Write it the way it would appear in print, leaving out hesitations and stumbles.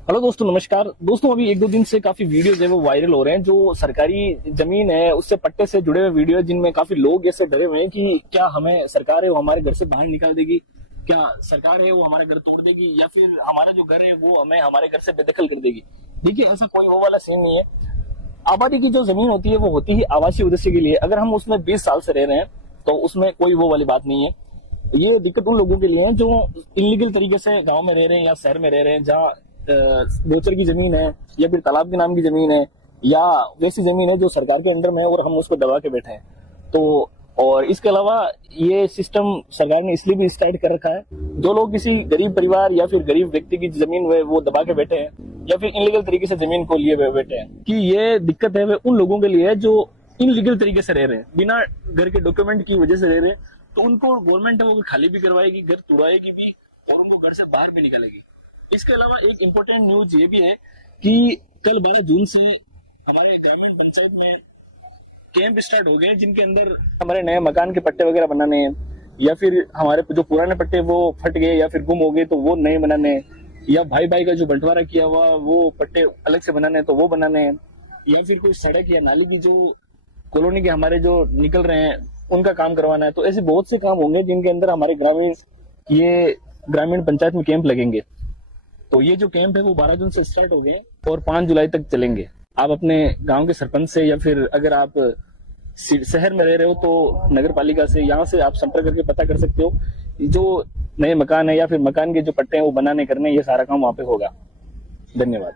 Hello दोस्तों, नमस्कार दोस्तों। अभी एक दो दिन से काफी वीडियोज है वो वायरल हो रहे हैं, जो सरकारी जमीन है उससे पट्टे से जुड़े हुए वीडियो है, जिनमें काफी लोग ऐसे डरे हुए हैं कि क्या हमें सरकार है वो हमारे घर से बाहर निकाल देगी, क्या सरकार है वो हमारा घर तोड़ देगी, या फिर हमारा जो घर है वो हमें हमारे घर से बेदखल कर देगी। देखिए, ऐसा कोई वो वाला सीन नहीं है। आबादी की जो जमीन होती है वो होती है आवासीय उद्देश्य के लिए। अगर हम उसमें 20 साल से रह रहे हैं तो उसमें कोई वो वाली बात नहीं है। ये दिक्कत उन लोगों के लिए है जो इलीगल तरीके से गांव में रह रहे हैं या शहर में रह रहे हैं, जहाँ गोचर की जमीन है या फिर तालाब के नाम की जमीन है या वैसी जमीन है जो सरकार के अंडर में है और हम उसको दबा के बैठे हैं। तो और इसके अलावा ये सिस्टम सरकार ने इसलिए भी स्टार्ट कर रखा है, जो लोग किसी गरीब परिवार या फिर गरीब व्यक्ति की जमीन वो दबा के बैठे हैं या फिर इनलीगल तरीके से जमीन को लिए हुए बैठे हैं, कि ये दिक्कत है वे उन लोगों के लिए है जो इनलीगल तरीके से रह रहे हैं, बिना घर के डॉक्यूमेंट की वजह से रह रहे हैं। तो उनको गवर्नमेंट है वो खाली भी करवाएगी, घर तुड़ाएगी भी और उनको घर से बाहर भी निकालेगी। इसके अलावा एक इम्पोर्टेंट न्यूज ये भी है कि कल 12 जून से हमारे ग्रामीण पंचायत में कैंप स्टार्ट हो गए, जिनके अंदर हमारे नए मकान के पट्टे वगैरह बनाने हैं, या फिर हमारे जो पुराने पट्टे वो फट गए या फिर गुम हो गए तो वो नए बनाने हैं, या भाई भाई का जो बंटवारा किया हुआ वो पट्टे अलग से बनाने हैं तो वो बनाने हैं, या फिर कोई सड़क या नाली की जो कॉलोनी के हमारे जो निकल रहे हैं उनका काम करवाना है। तो ऐसे बहुत से काम होंगे जिनके अंदर हमारे ग्रामीण पंचायत में कैंप लगेंगे। तो ये जो कैंप है वो 12 जून से स्टार्ट हो गए और 5 जुलाई तक चलेंगे। आप अपने गांव के सरपंच से या फिर अगर आप शहर में रह रहे हो तो नगर पालिका से, यहाँ से आप संपर्क करके पता कर सकते हो। जो नए मकान है या फिर मकान के जो पट्टे हैं वो बनाने करने, ये सारा काम वहाँ पे होगा। धन्यवाद।